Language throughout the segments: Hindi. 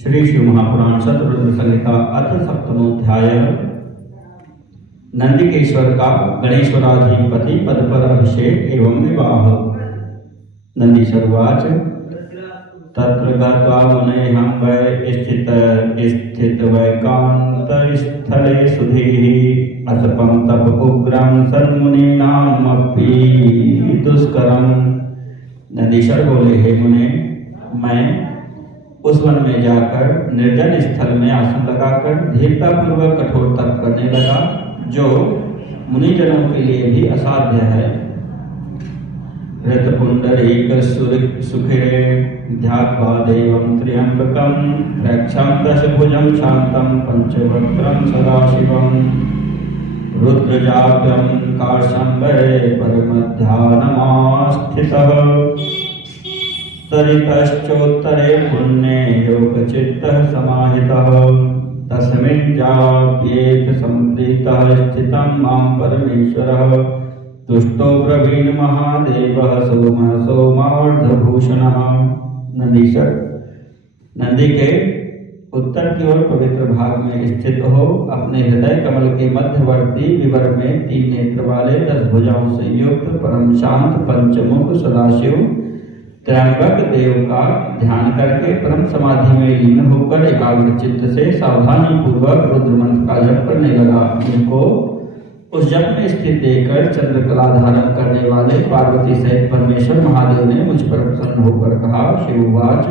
श्री शिव महापुराण शतरुद्र संहिता अथ सप्तमोध्याय। नंदिकेश्वर का गणेश्वराधिपति पद पर अभिषेक एवं विवाह। नंदीश्वरवाच तत्र गत्वा मुनेहं वै स्थित वैकान्तस्थले सुधीः अतपं तप उग्रं सन्मुनीनामपि दुष्करम्। नंदीश्वर बोले, हे मुने, मैं उस वन में जाकर निर्जन स्थल में आसन लगाकर धीरतापूर्वक कठोर तप करने लगा, जो मुनिजनों के लिए भी असाध्य है। ऋतपुंडरीक सुखिरे ध्यात्वा देवं त्र्यंबकं रक्षं दशभुजं शांतं पंचवक्त्रं सदाशिवं रुद्रजाप्यं काशंबरे परमध्यानमास्थितः सरितश्चोत्तरे पुण्ये योगचित्तः समाहितः तस्मिन् जाप्येत संप्रीतः स्थितं मां परमेश्वरः तुष्टो ब्रवीण महादेवः सोमः सोमार्धभूषणः। नंदीश्वर नंदी के उत्तर की ओर पवित्र भाग में स्थित हो अपने हृदय कमल के मध्यवर्ती विवर में 3 नेत्र वाले 10 भुजाओं से युक्त परम शांत पंचमुख सदाशिव त्रयंबक देव का ध्यान करके परम समाधि में लीन होकर एकाग्र चित्त से सावधानी पूर्वक रुद्र मंत्र का जप करने लगा। उनको उस जप में स्थित देखकर चंद्रकला धारण करने वाले पार्वती सहित परमेश्वर महादेव ने मुझ पर प्रसन्न होकर कहा। शिववाच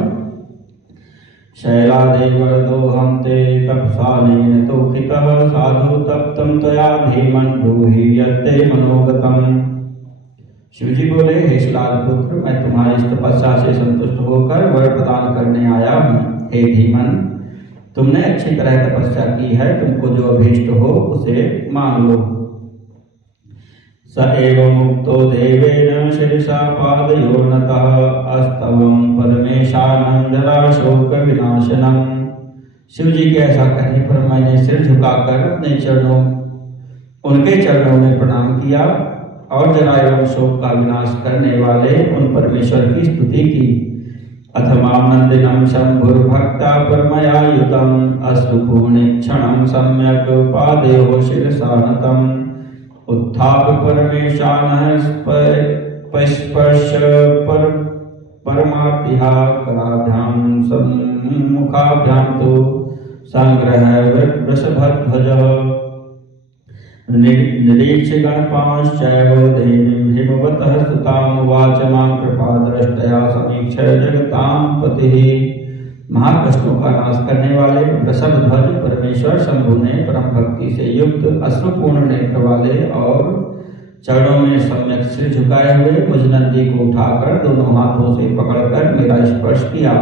शैलादेवरदोहं ते तपसालेन तोखितः साधु तप्तं त्वया धीमन् ब्रूहि यत्ते मनोगतम्। शिवजी बोले, हे शिलाद पुत्र, मैं तुम्हारी इस तपस्या से संतुष्ट होकर वर प्रदान करने आया हूँ। हे धीमन, तुमने अच्छी तरह तपस्या की है, तुमको जो अभीष्ट हो उसे मांग लो। स एव मुक्तो देवेन शिरसा पादयोर्नतः अस्तवं परमेशानं जरा शोक विनाशनम्। शिवजी के ऐसा कहने पर मैंने सिर झुकाकर उनके चरणों में प्रणाम किया और जरा एवं शोक का विनाश करने वाले उन परमेश्वर की स्तुति की। अथमां नंदिनं शंभुर्भक्ता परमया युतम् अश्रुपूर्णिक्षणं सम्यक् पादयोः शिरसा नतम् उत्थाप्य परमेशानः स्पर्श परमार्तिहा कराभ्यां सम्मुखाभ्यां तु संग्रह वृषभध्वजः निरीक्ष्य गणपांश्चैव देवीं हिमवतः स्तुतां उवाच मां कृपादृष्ट्या समीक्ष्य जगतां पतिः। महाकष्टों का नाश करने वाले वृषभ ध्वज परमेश्वर शंभु ने परम भक्ति से युक्त अश्रुपूर्ण नेत्र वाले और चरणों में सम्यक सिर झुकाए हुए मुझ नंदी को उठाकर दोनों हाथों से पकड़कर मेरा स्पर्श किया।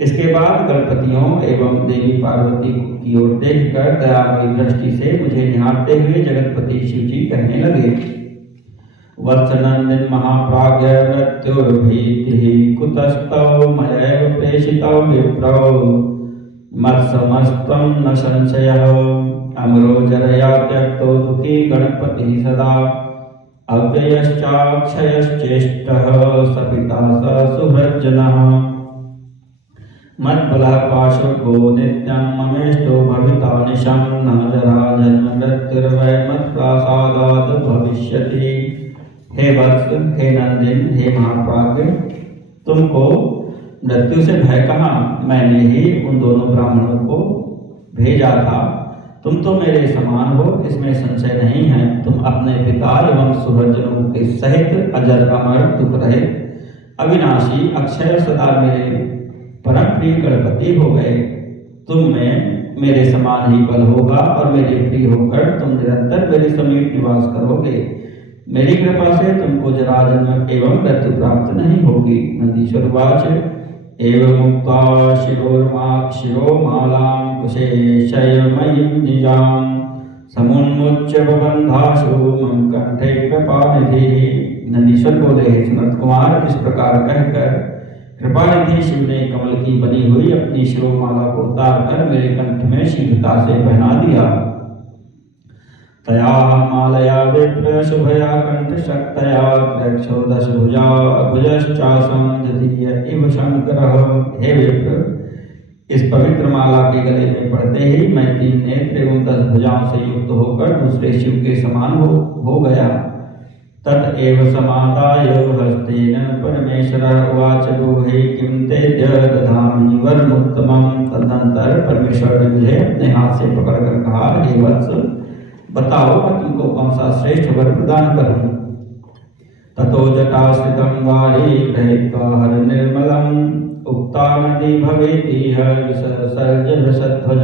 इसके बाद गणपतियों एवं देवी पार्वती की ओर देखकर दयामयी दृष्टि से मुझे निहारते हुए जगतपति शिवजी कहने लगे। वत्सनंदन महाप्राज्ञ मृत्युर्भीतिः कुतस्तौ मयैव प्रेषितौ विप्रौ मत्समस्त्वं न संशयः अमरो जरया त्यक्तो दुःखी गणपतिः सदा अव्ययश्चाक्षयश्चेष्टः सपिता स सुहृज्जनः मत्बलः पाशुर्गो नित्यं ममेष्टो भविता निशं न जरा जन्म मृत्युर्वै मत्प्रासादात् भविष्यति। हे वत्स, हे नंदिन, हे महाप्राज्ञ, तुमको मृत्यु से भय कहाँ? मैंने ही उन दोनों ब्राह्मणों को भेजा था। तुम तो मेरे समान हो, इसमें संशय नहीं है। तुम अपने पिता एवं सुहृजनों के सहित अजर अमर दुख रहित अविनाशी अक्षय सदा मेरे परम प्रिय गणपति हो गए। तुम में मेरे समान ही बल होगा और मेरे प्रिय होकर तुम निरंतर मेरे समीप निवास करोगे। मेरी कृपा से तुमको जरा जन्म एवं मृत्यु प्राप्त नहीं होगी। नंदीश्वरवाच एवं मुक्त्वा शिरोमालां कुशेशयमयीं निजां समुन्मुच्य बबन्धाशु मम कंठे कृपानिधिः। नंदीश्वर बोले, हे सुनत कुमार, इस प्रकार कहकर कृपानिधि शिव ने कमल की बनी हुई अपनी शिरोमाला को उतार कर मेरे कंठ में शीघ्रता से पहना दिया। तया मालया विप्र शुभया कंठ शक्तया त्रक्षोदश भुजा भुजश्चासं द्वितीय इव शंकरः। हे विप्र, इस पवित्र माला के गले में पड़ते ही मैं 3 नेत्र एवं 10 भुजाओं से युक्त होकर दूसरे शिव के समान हो गया। ततएव समादाय हस्तेन परमेश्वरः उवाच गुहे किं तेद्य दधामि वरमुत्तमं। तदनंतर परमेश्वर ने मुझे अपने हाथ से पकड़कर कहा, हे वत्स, बताओ मैं तुमको कौन सा श्रेष्ठ वर प्रदान करूं। ततो जटाश्रितं वारी गृहीत्वा हर निर्मलम् उक्ता नदी भवेति विसर्ज वृषध्वज।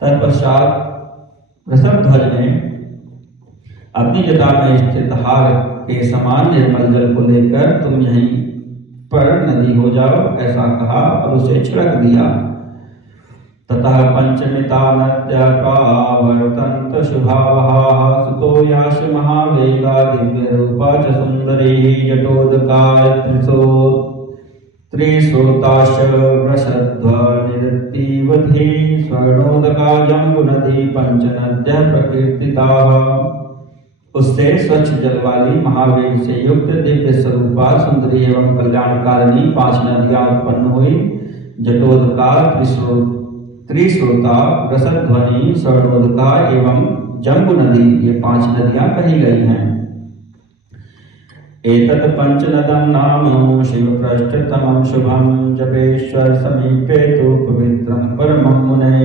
तत्पश्चात वृषध्वज ने अपनी जटा में स्थित हार के समान निर्मल जल को लेकर तुम यहीं पर नदी हो जाओ ऐसा कहा और उसे छिड़क दिया। ततः पंचमिता नद्या प्रावर्तन्त शुभावहाः सुतो याश महावेगा दिव्य रूपा च सुंदरी जटोदकाय त्रिश्रोताश्च वृषध्वनिरतिवधि स्वर्णोदका जम्बुनदी पंचनद्यः प्रकीर्तिताः। उससे स्वच्छ जल वाली महावेग से युक्त दिव्य स्वरूपा सुंदरी एवं कल्याणकारिणी 5 नदियां उत्पन्न हुई। जटोदका, त्रिश्रोता, वृषध्वनि, स्वर्णोदका एवं जम्बू नदी, ये 5 नदियां कही गई हैं। एतत् पंचनदं नाम शिवपृष्ठतमं शुभं जपेश्वर समीपे तु पवित्रं परमं मुने।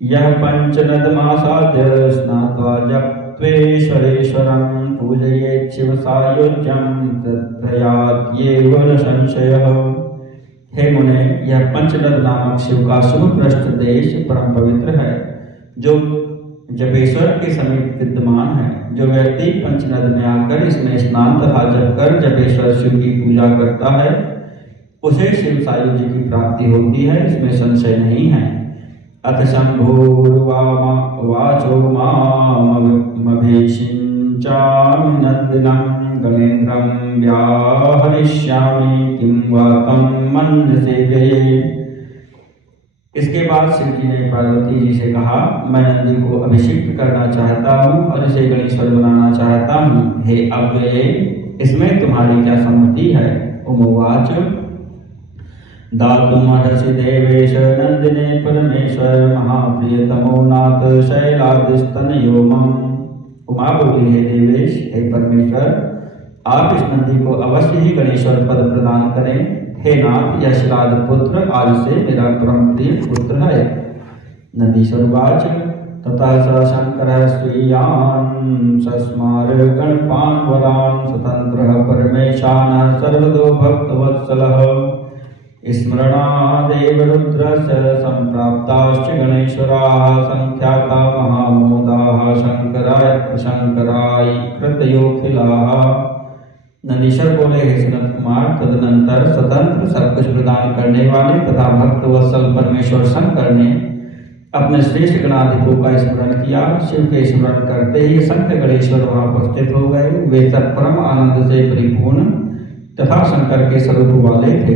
यः पंचनदमासाद्य स्नात्वा जप्त्वेश्वरेश्वरं पूजयेत् शिवसायुज्यं तत्प्रयात्येव न संशयः। हे मुने, यह पंचनद नामक शिव का शुभ पृष्ठ देश परम पवित्र है, जो जपेश्वर के समीप विद्यमान है। जो व्यक्ति पंचनद में आकर इसमें स्नान तथा जप कर जपेश्वर शिव की पूजा करता है, उसे शिव सायुज्य की प्राप्ति होती है, इसमें संशय नहीं है। अथ शंभुर्वाचो मामभिषिञ्चामि नन्दिनं गणेन्द्रं व्याहरिष्यामि किं वा तं मन्यसे। इसके बाद शिव जी ने पार्वती जी से कहा, मैं नंदी को अभिषिक्त करना चाहता हूँ और इसे गणेश्वर बनाना चाहता हूँ। हे अव्यये, इसमें तुम्हारी क्या सम्मति है। उवाच दातुमर्हसि देवेश नंदिने परमेश्वर महाप्रियतमो नाथ शैलादिस्तनयो मम। उमा बोली, हे देवेश, हे परमेश्वर, आप इस नंदी को अवश्य ही गणेश्वर पद प्रदान करें। हे नाथ, यह श्राद्ध पुत्र आज से मेरा परम प्रिय पुत्र है। नंदीश्वरवाच ततः स शंकरः स्वीयान् सस्मार गणपान् वरान् स्वतन्त्रः परमेशानः सर्वतो भक्तवत्सलः। स्मरणादेव रुद्रस्य सम्प्राप्ताश्च गणेश्वराः संख्याता महामोदाः शंकराय कृतयोऽखिलाः। नंदीश्वर बोले, हे सनत कुमार, तदनंतर स्वतंत्र सब कुछ प्रदान करने वाले तथा भक्तवत्सल परमेश्वर शंकर ने अपने श्रेष्ठ गणाधिपों का स्मरण किया। शिव के स्मरण करते ही संख्य गणेश्वर वहां उपस्थित हो गए। वे सब परम आनंद से परिपूर्ण तथा शंकर के स्वरूप वाले थे।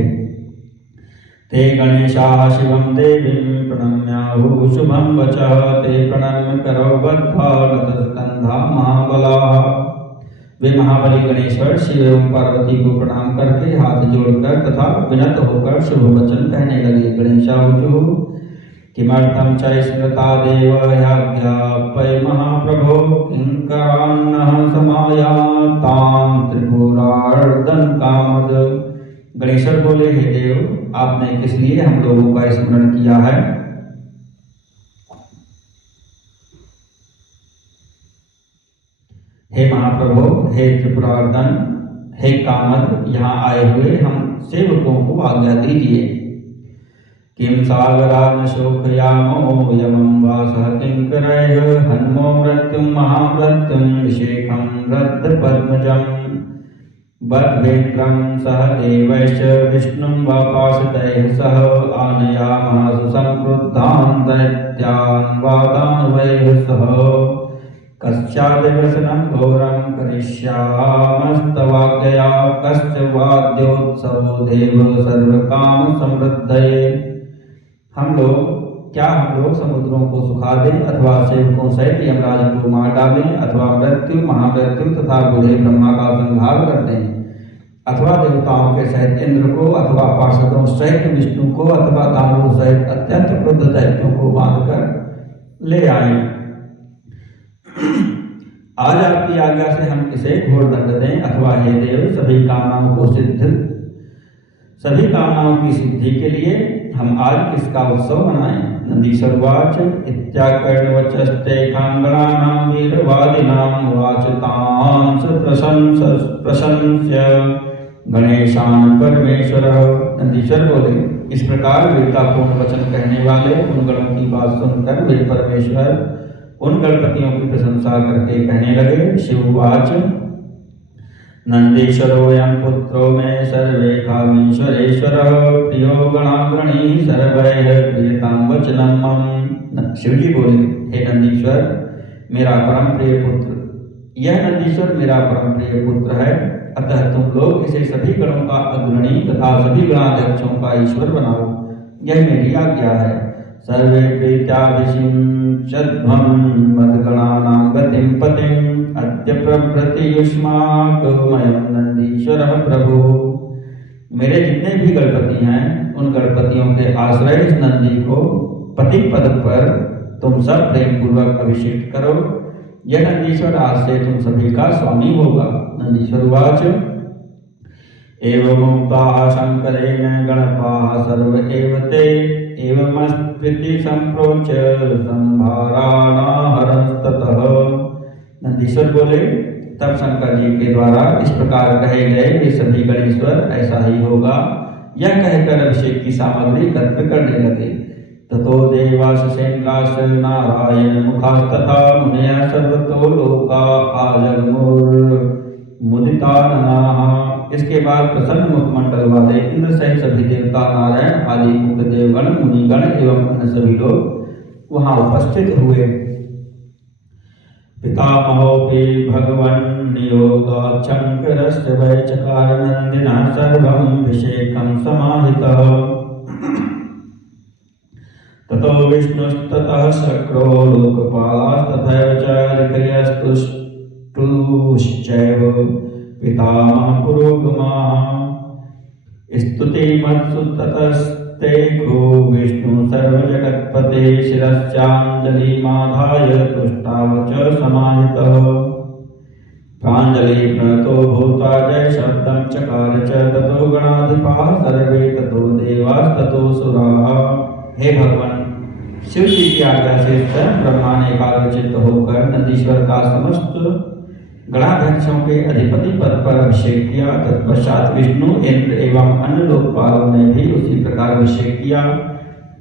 ते गणेशाः शिवं देवीं प्रणम्याहुः शुभं वचः ते प्रणम्य करौ बद्ध्वा नतस्कन्धा महाबलाः। वे महाबली गणेश्वर शिव एवं पार्वती को प्रणाम करके हाथ जोड़कर तथा विनत होकर शुभ वचन कहने लगे। गणेशाऊचुः किमर्थं च स्मृता देव ह्याज्ञापय महाप्रभो किंकरान्नः समायातां त्रिपुरार्दनकामद। गणेश्वर बोले, हे देव, आपने किस लिए हम लोगों का स्मरण किया है। हे महाप्रभो, हे त्रिपुरार्दन, हे कामद, यहाँ आए हुए हम सेवकों को आज्ञा दीजिए। किम सागरान शोकयामो यमं वासः किंकरैः हन्मो मृत्युं महामृत्युं विशेखं रद्द पद्मजम् बद्वेत्रं सह देवैश्च विष्णुं वापाशतैः सह आनयामः सुसंक्रुद्धान् दैत्यान् वादान्वैः सह कस्यादिवसनं घोरं करिष्यामस्तवाज्ञया कश्च वाद्योत्सवो देव सर्वकाम समृद्धये। हम लोग समुद्रों को सुखा दें अथवा सेवकों सहित यमराज को मार डालें अथवा मृत्यु महामृत्यु तथा बूढ़े ब्रह्मा का संहार कर दें अथवा देवताओं के सहित इंद्र को, अथवा पार्षदों सहित विष्णु को, अथवा दानवों सहित अत्यंत क्रुद्ध दैत्यों को बांधकर ले आए। आज आपकी आज्ञा से हम किसे घोर दंड दें, अथवा हे देव सभी कामनाओं की सिद्धि के लिए हम आज किसका उत्सव मनाएं। नंदीश्वरवाच इत्याकर्णवचस्ते कांगणानां वीरवादिनां वाचतांस प्रशंस्य गणेशान परमेश्वरः। नंदीश्वर बोले, इस प्रकार वीरतापूर्ण वचन कहने वाले उन गणों की बात सुनकर वे परमेश्वर उन गणपतियों की प्रशंसा करके कहने लगे। शिववाच नंदीश्वरोऽयं पुत्रो मे सर्वे कामेश्वरेश्वरः प्रियो गणाग्रणी सर्वैः प्रियतां वचनं मम। शिवजी बोले, हे नंदीश्वर मेरा परम प्रिय पुत्र, यह नंदीश्वर मेरा परम प्रिय पुत्र है, अतः तुम लोग इसे सभी गणों का अग्रणी तथा सभी गणाध्यक्षों का ईश्वर बनाओ, यह मेरी आज्ञा है। सर्वे प्रीत्याभिषिञ्चध्वं मद्गणानां गतिं पतिम् अद्य प्रभृति युष्माकमयं नंदीश्वरः प्रभु। मेरे जितने भी गणपति हैं उन गणपतियों के आश्रय इस नंदी को पति पद पर तुम सब प्रेम पूर्वक अभिषेक करो। यह नंदीश्वर आज से तुम सभी का स्वामी होगा। नंदीश्वरवाच एवमुक्ताः शंकरेण गणपाः सर्व एव ते एवमस्त्विति संप्रोच्य संभाराणाहरस्ततः। नंदीश्वर बोले, तब शंकर जी के द्वारा इस प्रकार कहे गए ये सभी गणेश्वर ऐसा ही होगा, यह कहकर अभिषेक की सामग्री एकत्र करने लगे। ततो देवासुरेन्द्राश्च नारायण मुखास्तथा मुनयः सर्वतो लोका आजगमुर्मुदिताननाः। इसके बाद प्रसन्न मुखमंडल वाले इंद्र सहित सभी देवता, नारायण आदि मुख देवगण, मुनिगण एवं अन्य सभी लोग वहां उपस्थित हुए। पितामहोऽपि भगवन् नियोगाच्छङ्करस्य वै चकार नन्दिनः सर्वमभिषेकं समाहितः। ततो विष्णुस्ततः शक्रो लोकपालास्तथैव च ऋषयस्तुष्टुश्चैव पितामहः पुरोगमाः। स्तुतिमत्सु ततस्ते खो विष्णु सर्वजगत्पते शिरश्चाञ्जलिमाधाय तुष्टावच समाहितः। प्राञ्जलि प्रणतो भूता जय शब्दं चकार च ततो गणाधिपाः सर्वे ततो देवास्ततो सुराः। हे भगवान, शिव जी की आज्ञा से स्वयं ब्रह्मा ने एकाग्रचित्त होकर नंदीश्वर का समस्त गणाध्यक्षों के अधिपति पद पर अभिषेक किया। तत्पश्चात विष्णु, इंद्र एवं अन्य लोकपालों ने भी उसी प्रकार अभिषेक किया।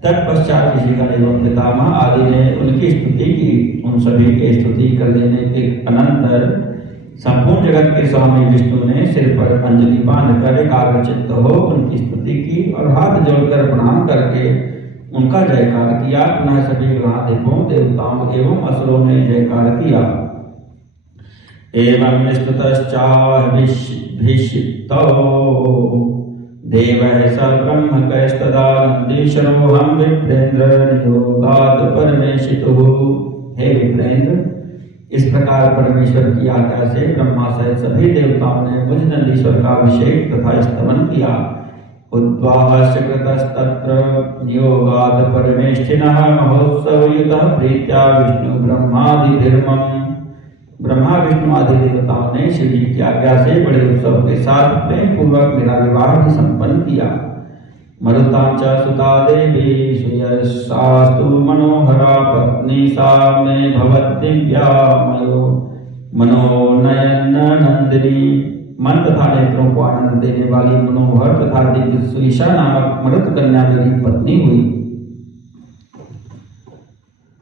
तत्पश्चात ऋषिगण एवं पितामह आदि ने उनकी स्तुति की। उन सभी के स्तुति कर लेने के अनंतर संपूर्ण जगत के स्वामी विष्णु ने सिर पर अंजलि बांधकर एकाग्रचित्त हो उनकी स्तुति की और हाथ जोड़कर प्रणाम करके उनका जयकार किया। पुनः सभी गणाधिपों, देवताओं एवं असुरों ने जयकार किया। एवं स्तुतश्चाभिषिक्तो देवः स ब्रह्मकस्तदा नन्दीश्वरोऽहं विप्रेन्द्र नियोगात् परमेशितुः। हे विप्रेन्द्र, इस प्रकार परमेश्वर की आज्ञा से ब्रह्मा सहित सभी देवताओं ने मुझ नंदीश्वर का अभिषेक तथा स्तमन किया। उद्वाहस्य कृतस्तत्र नियोगात् परमेष्ठिनः महोत्सवयुतः प्रीत्या विष्णु ब्रह्मादिभिर्मम्। ब्रह्मा विष्णु आदि देवताओं ने शिव जी की आज्ञा से बड़े उत्सव के साथ प्रेम पूर्वक मेरा विवाह भी संपन्न किया। मरुतां च सुता देवी सुयशास्तु मनोहरा पत्नी सा मे भवद्दिव्या मनोनयन नंदिनी। मन तथा नेत्रों को आनंद देने वाली मनोहर तथा दिव्य सुईशा नामक मरुत कन्या मेरी पत्नी हुई।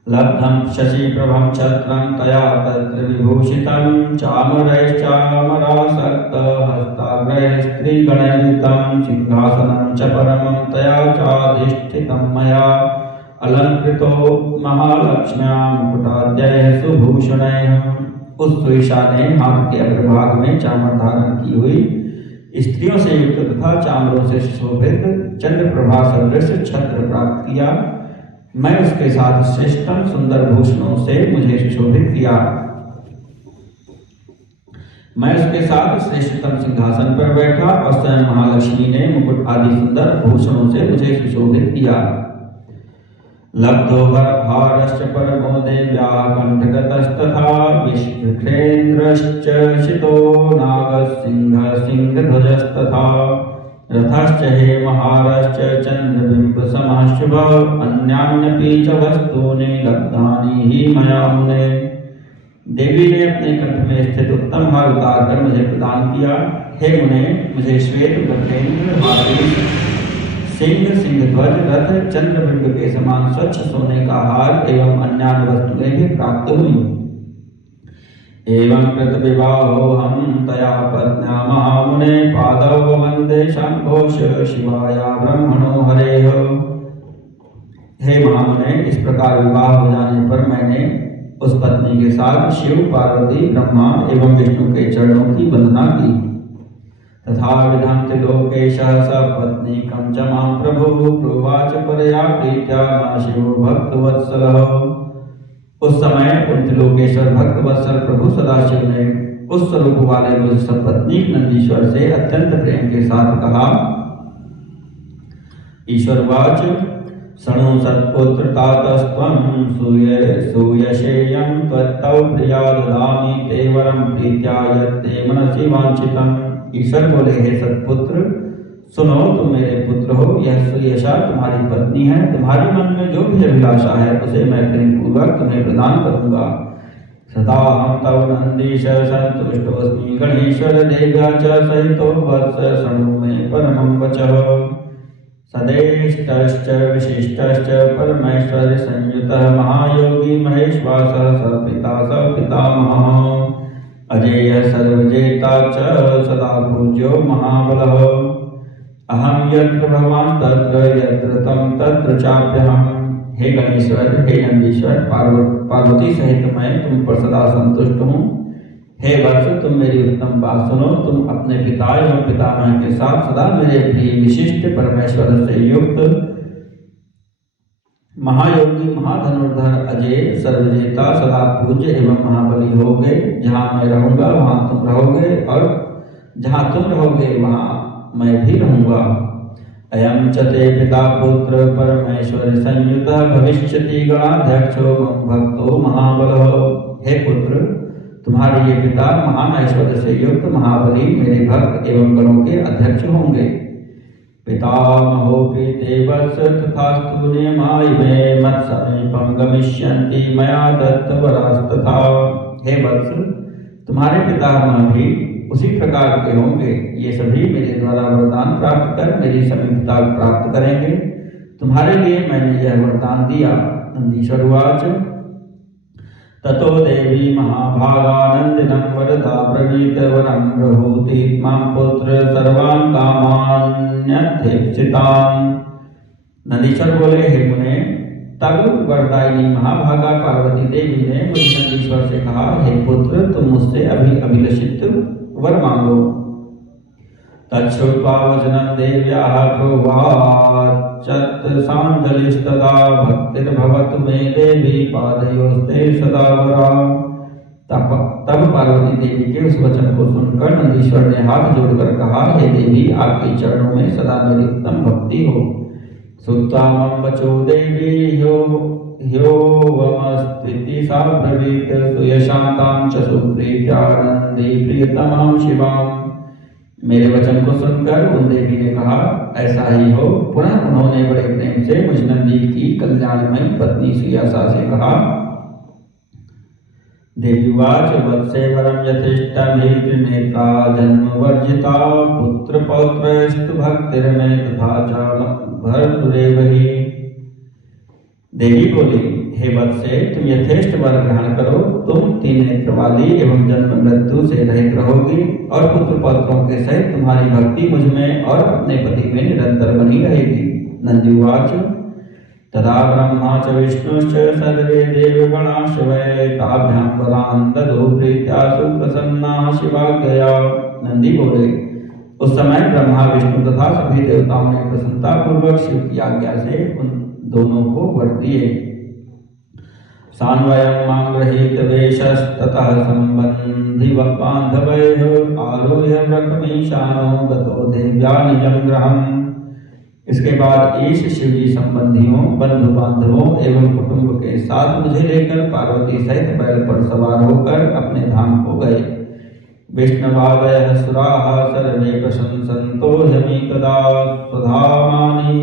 लब्धं शशिप्रभं छत्रं तया तत्र विभूषितं चामरैश्चामरासक्तहस्ताग्रैः स्त्रीगणयुतं सिंहासनं च परमं तया चाधिष्ठितं मया अलंकृतो महालक्ष्म्या मुकुटाद्यैः सुभूषणैः। उस सुईशा ने हाथ के अग्रभाग में चामर धारण की हुई, स्त्रियों से युक्त तथा चामरों से शोभित चंद्र प्रभा सदृश छत्र प्राप्त किया। मैं उसके साथ श्रेष्ठतम सुंदर भूषणों से मुझे सुशोभित किया। मैं उसके साथ श्रेष्ठतम सिंहासन पर बैठा और स्वयं महालक्ष्मी ने मुकुट आदि सुंदर भूषणों से मुझे सुशोभित किया। लब्धो हारश्च परमो देव्या कंठगतस्तथा विश्वेन्द्रश्च शितो नागसिंह सिंहध्वजस्तथा रथश्च हेमहारश्च चंद्रबिंब समः शुभः अन्यान्यपि च वस्तूनि लब्धानि हि मया मुने। देवी ने अपने कंठ में स्थित उत्तम हार उतार कर मुझे प्रदान किया। हे मुने, मुझे श्वेत गंधेन्द्र हाथी सिंहध्वज रथ चंद्रबिंब के समान स्वच्छ सोने का हार एवं अन्य वस्तुएं भी प्राप्त हुई। एवं कृत विवाहो हम तया पत्न्या महामुने पादव वंदे शंभोष शिवाया ब्रह्मणो हरेह। हे महामुने, इस प्रकार विवाह हो जाने पर मैंने उस पत्नी के साथ शिव, पार्वती, ब्रह्मा एवं विष्णु के चरणों की वंदना की। तथा विधं त्रिलोकेशः सपत्नीकं च मां प्रभुः प्रोवाच परया प्रीत्या मा शिवो भक्तवत्सलः। उस समय उन त्रिलोकेश्वर भक्तवत्सल प्रभु सदाशिव ने उस स्वरूप वाले मुझ सपत्नीक नंदीश्वर से अत्यंत प्रेम के साथ कहा। ईश्वरवाच शृणु सत्पुत्र तातस्त्वं सूयशेयं त्वत्तौ प्रिया ददामि ते वरं प्रीत्या यत्ते मनसि वांछितम्। ईश्वर बोले, हे सत्पुत्र, सुनो, तुम मेरे पुत्र हो। यह सुयशा तुम्हारी पत्नी है। तुम्हारे मन में जो भी अभिलाषा है उसे मैं प्रेम पूर्वक तुम्हें प्रदान करूंगा। सदा हम तव नंदीश संतुष्टोऽस्मि गणेश्वर देव्या च सहितो वत्स शृणु मे परमं वचः। सदेष्टश्च विशिष्टश्च परमेश्वर संयुतः महायोगी महेश्वासः स पितामहः। अजेय सर्वजेता च सदा पूज्यो महाबलः। अहं यत्र भवान् तत्र यत्र तं तत्र चाप्यहम्। हे गणेश्वर, हे नंदीश्वर, पार्वती सहित मैं तुम पर सदा संतुष्ट हूँ। हे वत्स, तुम मेरी उत्तम बात सुनो। तुम अपने पिता एवं पितामह के साथ सदा मेरे प्रिय विशिष्ट परमेश्वर से युक्त महायोगी महाधनुर्धर अजय सर्वजेता सदा पूज्य एवं महाबली होगे। जहाँ मैं रहूंगा वहाँ तुम रहोगे और जहाँ तुम रहोगे वहाँ मैं भी रहूंगा। अयं च ते पिता पुत्र परमेश्वर संयुतः भविष्यति गणाध्यक्षो मम भक्तो महाबलः। हे पुत्र, तुम्हारे ये पिता महान ऐश्वर्य से युक्त महाबली मेरे भक्त एवं गणों के अध्यक्ष होंगे। पितामहोऽपि ते वत्स तथास्तु नियमाय मे मत्समीपं गमिष्यन्ति मया दत्तवरास्तथा। हे वत्स, तुम्हारे पितामह भी उसी प्रकार के होंगे। ये सभी मेरे द्वारा वरदान प्राप्त कर मेरी समीपता प्राप्त करेंगे। तुम्हारे लिए मैंने यह वरदान दिया। नंदीश्वरवाच ततो देवी महाभागानंदिनं वरदा ब्रवीत वरं ब्रहूति मां पुत्र सर्वान् कामान्यथेप्सितान्। नंदीश्वर बोले, हे मुने, तब वरदायिनी महाभागा पार्वती देवी ने मुझ नंदीश्वर से कहा, हे पुत्र, तुम मुझसे अभिलषित वर मांगो। तच्छ्रुत्वा वचनं देव्याः प्रोवाचत् साञ्जलिस्तदा भक्तिर्भवतु मे देवी पादयोस्ते सदा वरा। तब पार्वती देवी के उस वचन को सुनकर नंदीश्वर ने हाथ जोड़कर कहा, हे देवी, आपके चरणों में सदा मेरी उत्तम भक्ति हो। सुत्वा मम वचो देवी ह्योवमस्त्विति सा ब्रवीत सुयशान्तां च सुप्रीत्या नंदी प्रियतमां शिवाम्। मेरे वचन को सुनकर उन देवी ने कहा, ऐसा ही हो। पुनः उन्होंने बड़े प्रेम से मुझ नंदी की कल्याणमयी पत्नी सुयासा से कहा। देवीवाच वत्से वरं यथेष्टमेति नेत्रा जन्म वर्जिता पुत्र पौत्रस्तु भक्तिर्मे तथा च भर्तुरेव हि। देवी बोली, हे वत्से, तुम यथेष्ट वर ग्रहण करो। तुम 3 नेत्र वाली एवं जन्म मृत्यु से रहित रहोगी और पुत्र पौत्रों के सहित तुम्हारी भक्ति मुझ में और अपने पति में निरंतर बनी रहेगी। नंदीवाच तदा ब्रह्मा च विष्णुश्च सर्वे देवगणा शिवै ताभ्यां वरान् ददौ प्रीत्या सुप्रसन्ना शिवाज्ञया। नंदी बोले, उस समय ब्रह्मा विष्णु तथा सभी देवताओं ने प्रसन्नता पूर्वक शिव की आज्ञा से उन दोनों को वर दिए। सान्वयं मां गृहीत वेशस्ततः सम्बन्धि बान्धवैः आरोह्य व्रकमीशानो गतो देव्या निजं गृहम्। इसके बाद ईश शिवजी संबंधियों, बंधु बांधवों एवं कुटुंब के साथ मुझे लेकर पार्वती सहित बैल पर सवार होकर अपने धाम को गए। विष्णवादयः सुराः सर्वे प्रशंसन्तो ह्यमीकदा स्वधामानि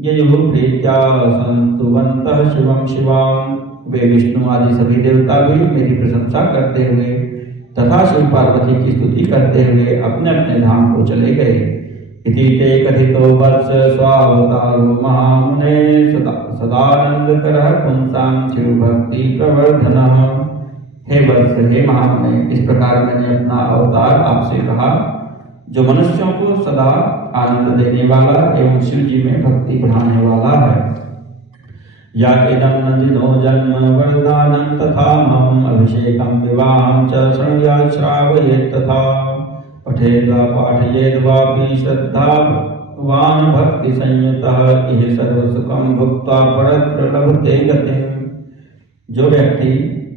ययुः प्रीत्या संस्तुवन्तः शिवं शिवाम्। वे विष्णु आदि सभी देवता भी मेरी प्रशंसा करते हुए तथा शिव पार्वती की स्तुति करते हुए अपने अपने धाम को चले गए। इति ते कथितो वत्स स्वावतारो महामुने सदानंदकरः पुंसां शिव भक्ति प्रवर्धनः। हे वत्स, हे महामुने, इस प्रकार मैंने अपना अवतार आपसे कहा जो मनुष्यों को सदा आनंद देने वाला एवं शिव जी में भक्ति बढ़ाने वाला है। या इदं नंदिनो जन्म वरदानं तथा मम अभिषेकं विवाहं च शृणुयात् श्रावयेत् तथा पठेद्वा पाठयेद्वापि श्रद्धावान् भक्ति संयुतः इह सर्वसुखं भुक्त्वा परत्र लभते गतिम्। जो व्यक्ति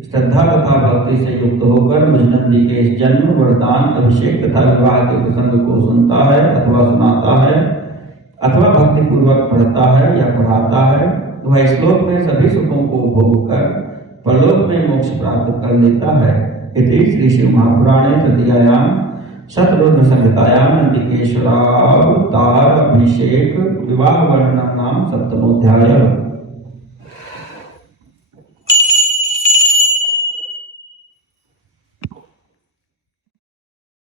श्रद्धा तथा भक्ति से युक्त होकर मुझ नंदी के इस जन्म, वरदान, अभिषेक तथा विवाह के प्रसंग को सुनता है अथवा सुनाता है अथवा भक्ति पूर्वक पढ़ता है या पढ़ाता है, वह इस लोक में सभी सुखों को भोग कर परलोक में मोक्ष प्राप्त कर लेता है। इति श्री शिव महापुराणे तृतीयायां शतरुद्र संहितायां नंदिकेश्वरावतार अभिषेक विवाह वर्णन नाम सप्तमोध्याय।